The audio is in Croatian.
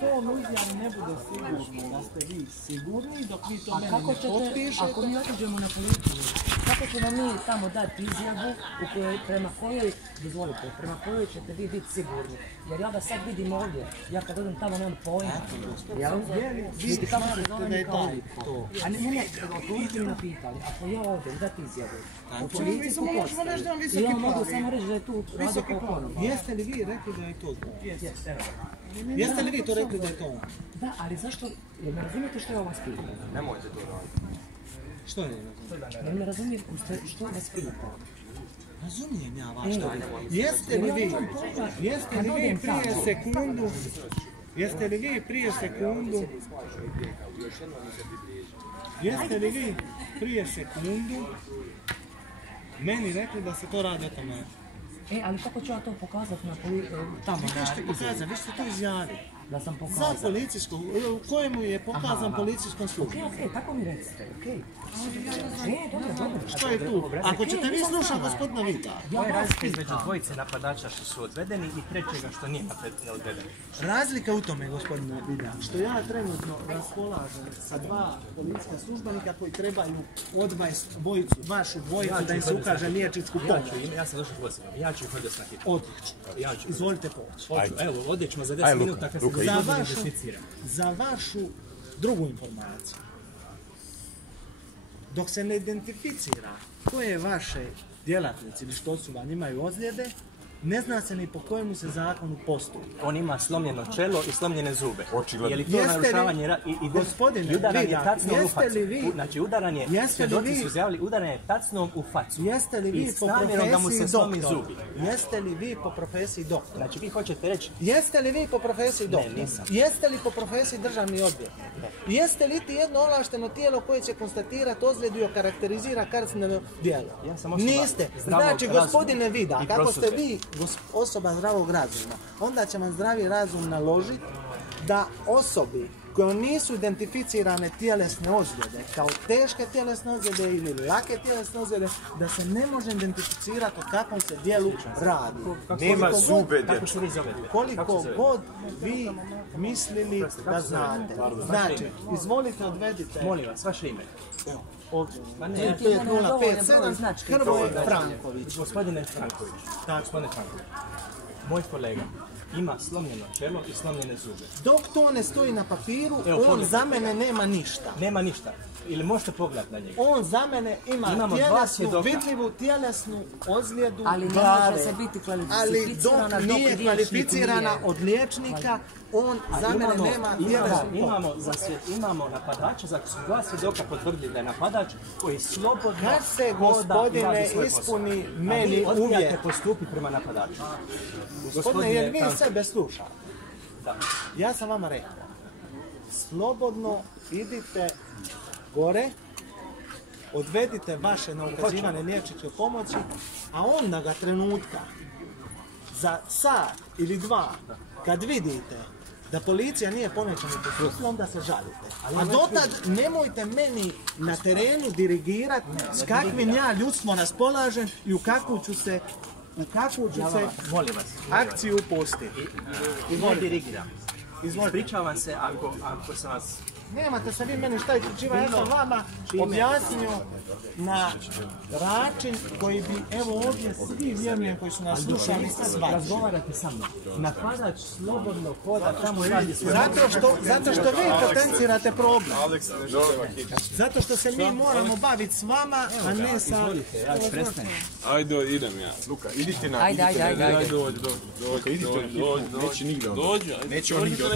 tom izjavu ne bude sigurno da ste vi sigurni dok vi to mene ne potpišete. Ako mi otiđemo na policiju, kako ćemo mi tamo dati izjavu prema kojoj ćete vi biti sigurni? Jer ja da sad vidim ovdje, ja kad odem tamo nemam pojma. Vi smatrate da je to. A ne, odgovorite mi na pitanje. Ako ja odem dati izjavu u policijsku postaju, ja mogu samo reći da je tu radio kao konoba. Jeste li vi rekli da je to to? Jeste li vi to rekli da je to? Da, ali zašto? Jer ne razumijete što je ovo vas pitao? Nemojte to raditi. Što je? Jer ne razumijete što vas pitao? Razumijem ja vas što je. Jeste li vi prije sekundu... Jeste li vi prije sekundu meni rekli da se to radi o tome? Ali kako ću ja to pokazati na tamo? Vi ćete pokazati, vi ćete to izjaviti. Da sam pokazao. Za policijskom, u kojemu je pokazan policijskom službu. Okej, tako mi recite, okej. Dobro. Što je tu? Ako ćete vi slušati gospodina Vita. Koja je razlika između dvojice napadača što su odvedeni i trećega što nije odveden? Razlika u tome, gospodine Vida, što ja trenutno raspolažem sa 2 policijska službenika koji trebaju odvesti vašu dvojicu da im se ukaže liječničku pomoć. Ja sam došao pozivam, ja ću ih odvesti na hitnu. Odlično. Izvolite poći. Evo, odjećemo za 10 minuta kad se Za vašu drugu informaciju, dok se ne identificira koje vaše djelatnici ili što su vam imaju ozljede, ne zna se ni po kojemu se zakonu postupi. On ima slomljeno čelo i slomljene zube. Očigledno. Je li to narušavanje i udaran je tacnom u facu? Znači udaran je, svjedoci su izjavili, udaran je tacnom u facu. Jeste li vi po profesiji doktor? Jeste li vi po profesiji doktor? Znači vi hoćete reći... Jeste li vi po profesiji doktor? Ne, nisam. Jeste li po profesiji državni odvjetnik? Jeste li ti jedno ovlašteno tijelo koje će konstatirati ozljedu i okarakterizira kazneno djelo? Ja sam osoba Niste. Znači, gospodine Vida, kako ste vi osoba zdravog razuma, onda će vam zdravi razum naložiti da osobi koje nisu identificirane tjelesne ozljede kao teške tjelesne ozljede ili lake tjelesne ozljede, da se ne može identificirati o kakvom se dijelu radi. Nema zube, koliko god vi mislili da znate. Znači, izvolite, odvedite. Molim vas, vaše ime. Ovdje. 5057 Hrvoje Franković. Gospodine Franković. Da, gospodine Franković. Moj kolega ima slomljeno čelo i slomljene zube. Dok to ne stoji na papiru, on za mene nema ništa. Nema ništa. Ili možete pogledati na njega. On za mene ima vidljivu tjelesnu ozljedu glave. Ali ne može se biti kvalificirana dok nije kvalificirana od liječnika, on za mene nema tjelesnu. Imamo napadača, zato su 2 svjedoka potvrdili da je napadač koji slobodno kad se gospodine ispuni meni uvjet. Odbijate postupiti prema napadaču. Gospodine, jer vi sebe slušate. Ja sam vama rekao, slobodno idite gore, odvedite vaše na ukazivane liječničke pomoći, a onda ga trenutka za sat ili 2, kad vidite da policija nije ponećena postupila, onda se žalite. A dotad nemojte meni na terenu dirigirati s kakvim ja ljudstvo raspolažem i u kakvu ću se akciju pustiti. I ne dirigiram. Ispričavam se ako sam vas... Nemate se vi meni šta ispričivati, ja sam vama objasnio na način koji bi, evo ovdje svi vjerujem koji su nas slušali shvatili. Razgovarate sa mnom. Napadač slobodno hoda tamo i radi svoje... Zato što vi potencirate problem. Zato što se mi moramo baviti s vama, a ne sa... Ajde, idem ja. Luka, idite na... Ajde. Dođi. Neće nigdje. Neće on nigdje.